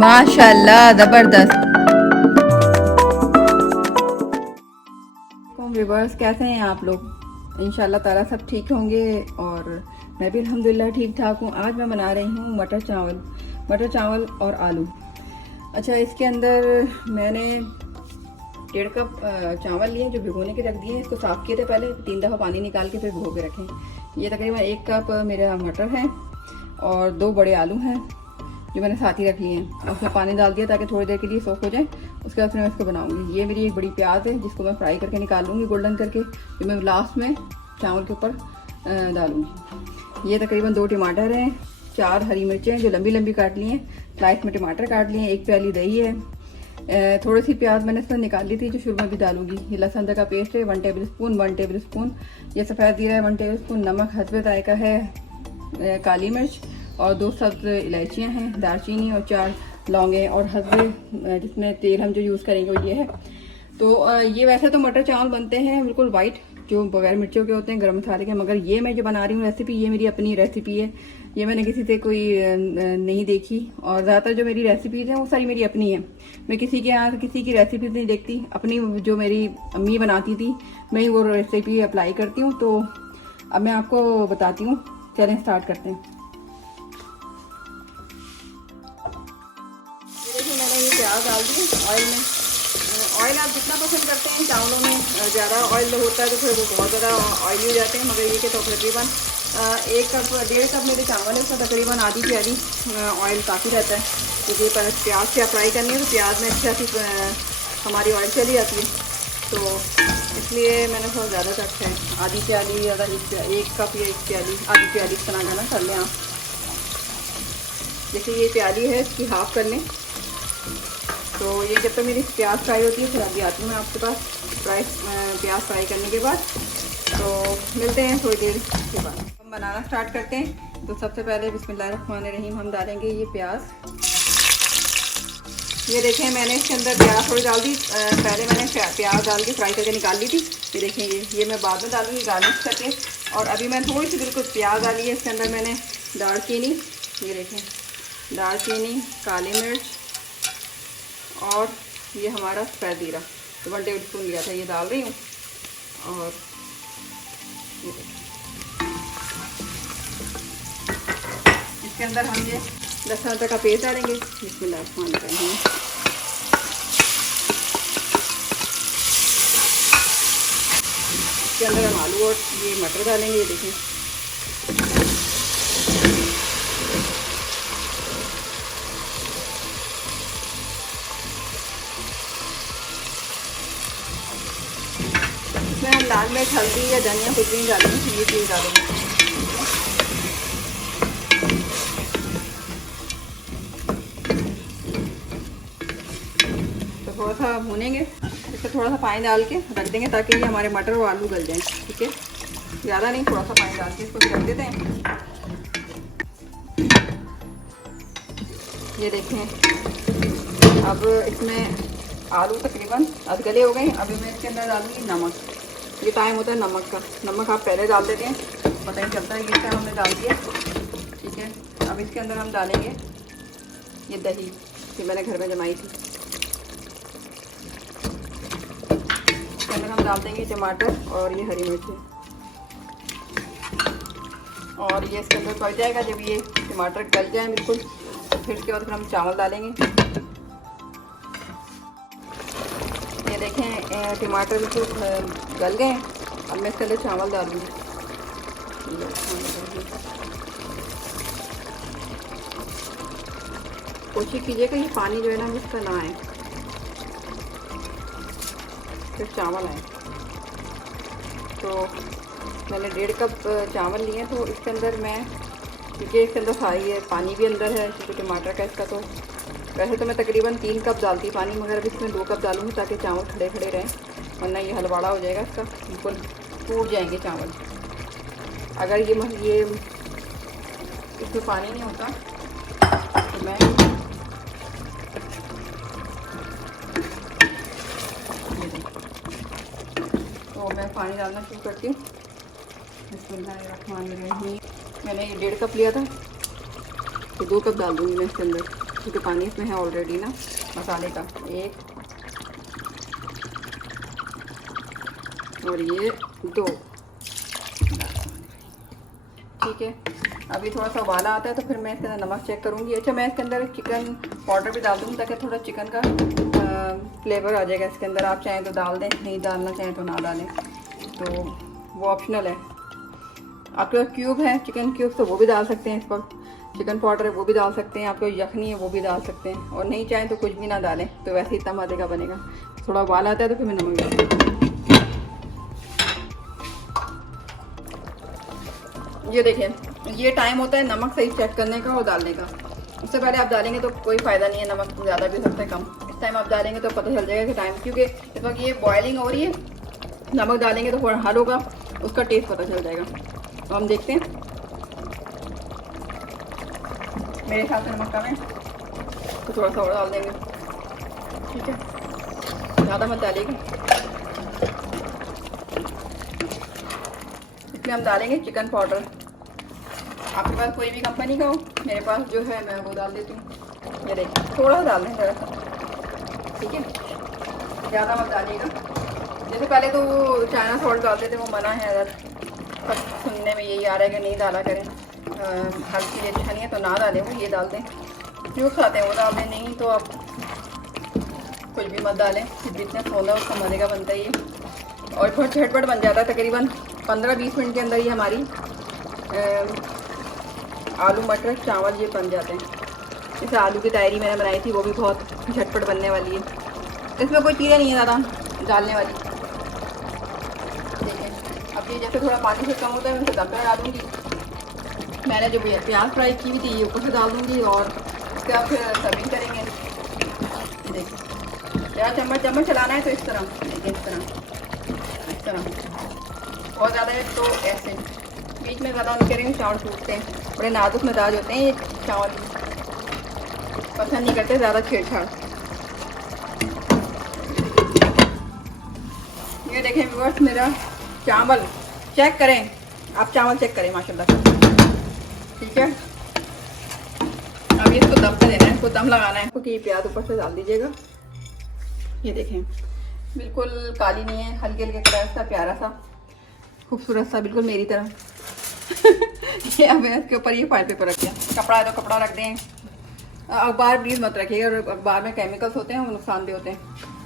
माशाल्लाह ज़बरदस्त। व्यूवर्स कैसे हैं आप लोग? इंशाल्लाह ताला सब ठीक होंगे और मैं भी अल्हम्दुलिल्लाह ठीक ठाक हूँ। आज मैं बना रही हूँ मटर चावल और आलू। अच्छा, इसके अंदर मैंने 1.5 कप चावल लिए जो भिगोने के रख दिए। इसको साफ़ किए थे पहले, 3 दफ़ा पानी निकाल के फिर भिगो के रखें। ये तकरीबन 1 कप मेरा मटर है और 2 बड़े आलू हैं जो मैंने साथ ही रख लिए हैं। उसमें पानी डाल दिया ताकि थोड़ी देर के लिए सोख हो जाए। उसके बाद फिर मैं इसको बनाऊंगी। ये मेरी एक बड़ी प्याज है जिसको मैं फ्राई करके निकाल लूँगी गोल्डन करके, जो मैं लास्ट में चावल के ऊपर डालूँगी। ये तकरीबन 2 टमाटर हैं, 4 हरी मिर्चें जो लंबी लंबी काट ली हैं, स्लाइस में टमाटर काट लिए हैं, 1 प्याली दही है, थोड़ी सी प्याज मैंने इसमें निकाल ली थी जो शुरू में भी डालूंगी। ये लहसुन अदरक का पेस्ट है 1 टेबल स्पून। ये सफ़ेद जीरा है 1 टेबल स्पून। नमक हस्बे जायका है, काली मिर्च और 2 सब्ज़ इलायचियाँ हैं, दालचीनी और 4 लौंगे और हस्बे जिसमें तेल हम जो यूज़ करेंगे वो ये है। तो ये वैसे तो मटर चावल बनते हैं बिल्कुल वाइट जो बगैर मिर्चों के होते हैं, गरम मसाले के, मगर ये मैं जो बना रही हूँ रेसिपी, ये मेरी अपनी रेसिपी है। ये मैंने किसी से कोई नहीं देखी और ज़्यादातर जो मेरी रेसिपीज़ हैं वो सारी मेरी अपनी है। मैं किसी के यहाँ किसी की रेसिपीज़ नहीं देखती, अपनी जो मेरी अम्मी बनाती थी मैं ही वो रेसिपी अप्लाई करती हूँ। तो अब मैं आपको बताती हूँ, चलें स्टार्ट करते हैं। देखिए मैंने ये प्याज डाल दी ऑयल में। ऑयल आप जितना पसंद करते हैं, चावलों में ज़्यादा ऑयल होता है तो फिर वो बहुत ज़्यादा ऑयली हो जाते हैं, मगर ये कि तो तकरीबन 1 कप 1.5 कप मेरे चावल है, उसका तकरीबन आधी प्याली ऑयल काफ़ी रहता है, क्योंकि प्याज से फ्राई करनी है तो प्याज में अच्छी हमारी ऑयल चली जाती है। तो इसलिए मैंने थोड़ा ज़्यादा रखा है, आधी प्याली ज़्यादा 1 कप या 1 प्याली आधी प्याली इस तरह का ना कर लें आप। जैसे ये प्याली है इसकी हाफ़ कर लें। तो ये जब तक मेरी प्याज फ्राई होती है फिर अभी आती हूँ मैं आपके पास प्याज फ्राई करने के बाद। तो मिलते हैं थोड़ी देर के बाद। हम बनाना स्टार्ट करते हैं। तो सबसे पहले बिस्मिल्लाहिर्रहमानिर्रहीम हम डालेंगे ये प्याज। ये देखें मैंने इसके अंदर प्याज थोड़ी डाल दी, पहले मैंने प्याज डाल के फ्राई करके निकाल ली थी। ये देखें ये मैं बाद में डालूँगी गार्निश करके। और अभी मैं थोड़ी सी बिल्कुल प्याज डाली है, इसके अंदर मैंने दालचीनी, ये देखें दालचीनी, काली मिर्च और ये हमारा सफ़ेद जीरा तो 1 टेबल स्पून लिया था, ये डाल रही हूँ। और ये इसके अंदर हम ये लहसुन अदरक का पेस्ट डालेंगे। बिस्मिल्लाहिर्रहमानिर्रहीम। इसके अंदर हम आलू और ये मटर डालेंगे। ये देखें इसमें हम लाल मिर्च, हल्दी या धनिया कुछ भी नहीं डालेंगे, ये चीज़ डालेंगे। तो थोड़ा सा भूनेंगे, इसमें थोड़ा सा पानी डाल के रख देंगे ताकि ये हमारे मटर और आलू गल जाएं। ठीक है, ज़्यादा नहीं, थोड़ा सा पानी डाल के इसको रख देते हैं। ये देखें अब इसमें आलू तकरीबन आध गले हो गए। अभी मैं इसके अंदर डालूँगी नमक। ये टाइम होता है नमक का, नमक आप पहले डाल देते हैं पता नहीं चलता है। ये टाइम हमने डाल दिया। ठीक है, अब इसके अंदर हम डालेंगे ये दही कि मैंने घर में जमाई थी। इसके अंदर हम डाल देंगे टमाटर और ये हरी मिर्ची, और ये इसके अंदर पड़ जाएगा। जब ये टमाटर गल जाए बिल्कुल तो फिर उसके बाद हम चावल डालेंगे। ये देखें टमाटर बिल्कुल गल गए। अब मैं इसके अंदर चावल डालूँगी। कोशिश कीजिएगा ये पानी जो है ना इसका ना आए, सिर्फ चावल आए। तो मैंने 1.5 कप चावल लिए, तो इसके अंदर मैं, क्योंकि इसके अंदर सारी है पानी भी अंदर है क्योंकि टमाटर का इसका, तो वैसे तो मैं तकरीबन 3 कप डालती पानी, मगर अब इसमें 2 कप डालूँगी ताकि चावल खड़े खड़े रहें, वरना ये हलवाड़ा हो जाएगा इसका, बिल्कुल टूट जाएंगे चावल अगर ये इसमें पानी नहीं होता। तो मैं पानी डालना शुरू करती हूँ। बिस्मिल्लाहिर्रहमानिर्रहीम। मैंने ये 1.5 कप लिया था तो 2 कप डाल दूँगी मैं इसके अंदर। क्योंकि पानी इसमें है ऑलरेडी ना मसाले का। एक और ये 2। ठीक है, अभी थोड़ा सा उबाला आता है तो फिर मैं इसके अंदर नमक चेक करूँगी। अच्छा, मैं इसके अंदर चिकन पाउडर भी डाल दूँगी ताकि थोड़ा चिकन का फ्लेवर आ जाएगा इसके अंदर। आप चाहें तो डाल दें, नहीं डालना चाहें तो ना डालें, तो वो ऑप्शनल है। आपके पास क्यूब है, चिकन क्यूब, तो वो भी डाल सकते हैं इस पर। चिकन पाउडर है वो भी डाल सकते हैं, आपको यखनी है वो भी डाल सकते हैं, और नहीं चाहें तो कुछ भी ना डालें, तो वैसे ही इतना मज़े का बनेगा। थोड़ा उबाल आता है तो फिर मैं नमक डालूँ। ये देखिए, ये टाइम होता है नमक सही चेक करने का और डालने का। उससे पहले आप डालेंगे तो कोई फ़ायदा नहीं है, नमक ज़्यादा भी हो सकता है कम। इस टाइम आप डालेंगे तो पता चल जाएगा कि टाइम, क्योंकि इस वक्त ये बॉयलिंग हो रही है, नमक डालेंगे तो थोड़ा हल होगा, उसका टेस्ट पता चल जाएगा। तो हम देखते हैं, मेरे हिसाब से नमक कम है तो थोड़ा सा और डाल देंगे। ठीक है, ज़्यादा मत डालिएगा। इसमें हम डालेंगे चिकन पाउडर। आपके पास कोई भी कंपनी का हो, मेरे पास जो है मैं वो डाल देती हूँ। ये देखिए, थोड़ा डाल दें ज़रा सा, ठीक है, ज़्यादा मत डालिएगा। जैसे पहले तो वो चाइना सॉल्ट डालते थे, वो मना है, अगर सब सुनने में यही आ रहा है कि नहीं डाला करें, हल्की अच्छा नहीं है तो ना डालें, वो ये डाल दें। क्यूब्स आते हैं वो डाल दें, नहीं तो आप कुछ भी मत डालें। जितना सोना उसका मज़े का बनता ही है, और बहुत झटपट बन जाता है। तकरीबन 15-20 मिनट के अंदर ही हमारी आलू मटर चावल ये बन जाते हैं। जैसे आलू की तायरी मैंने बनाई थी, वो भी बहुत झटपट बनने वाली है। इसमें कोई चीज़ें नहीं है ज़्यादा डालने वाली। ठीक है, अब ये जैसे थोड़ा पानी से कम होता है, मैं उसे दम पर डालूँगी। मैंने जो प्याज फ्राई की हुई थी ये ऊपर से डाल दूँगी, और उसके बाद फिर सर्विंग करेंगे। देखिए, या चम्मच चलाना है तो इस तरह, देखिए इस तरह, बहुत ज़्यादा है तो ऐसे बीच में ज़्यादा नहीं करेंगे, चावल टूटते हैं, बड़े नाजुक मिजाज होते हैं ये चावल, पसंद नहीं करते ज़्यादा छेड़छाड़। ये देखें व्यूअर्स, मेरा चावल चेक करें, आप चावल चेक करें माशाल्लाह से। ठीक है, अभी इसको दम पे देना है, इसको दम लगाना है। क्योंकि प्याज ऊपर से डाल दीजिएगा। ये देखें, बिल्कुल काली नहीं है, हल्के हल्के कलर सा, प्यारा सा, खूबसूरत सा, बिल्कुल मेरी तरह। ये अब इसके ऊपर ये फाइल पेपर रख दिया, कपड़ा है तो कपड़ा रख दें। अखबार प्लीज़ मत रखिएगा, और अखबार में केमिकल्स होते हैं, वो नुकसानदेह होते हैं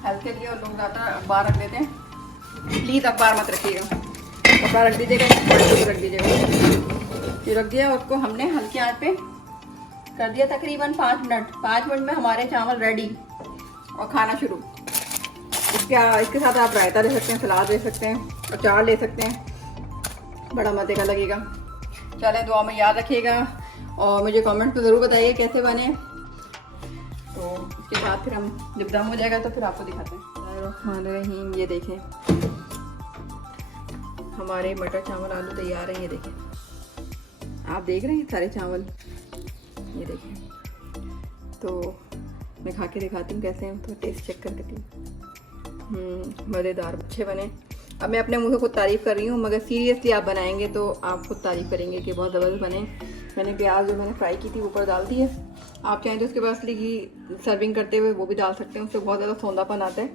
हेल्थ के लिए, और लोग ज़्यादा अखबार रख देते हैं। प्लीज़ अखबार मत रखिएगा, कपड़ा रख दीजिएगा, रख दीजिएगा। ये रख दिया, उसको हमने हल्की आंच पे कर दिया तकरीबन 5 मिनट। 5 मिनट में हमारे चावल रेडी, और खाना शुरू। इसके साथ आप रायता ले सकते हैं, सलाद ले सकते हैं, अचार ले सकते हैं, बड़ा मज़े का लगेगा। चले, दुआ में याद रखिएगा, और मुझे कमेंट में ज़रूर बताइए कैसे बने। तो इसके बाद फिर हम जब दम हो जाएगा तो फिर आपको दिखाते हैं। ये देखें, हमारे मटर चावल आलू तैयार हैं। ये देखें, आप देख रहे हैं सारे चावल, ये देखें। तो मैं खा के दिखाती हूँ कैसे हैं, तो टेस्ट चेक कर देती हूँ। मज़ेदार, अच्छे बने। अब मैं अपने मुँह से खुद तारीफ़ कर रही हूँ, मगर सीरियसली आप बनाएंगे तो आप खुद तारीफ़ करेंगे कि बहुत ज़बरदस्त बने। मैंने प्याज जो मैंने फ्राई की थी ऊपर डाल दी है। आप चाहें तो उसके बाद असली घी सर्विंग करते हुए वो भी डाल सकते हैं, उससे बहुत ज़्यादा सौंधापन आता है।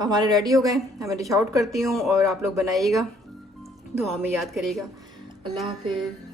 हमारे रेडी हो गए, मैं डिश आउट करती हूँ, और आप लोग बनाइएगा, दुआ में याद करिएगा। अल्लाह हाफ़िज़।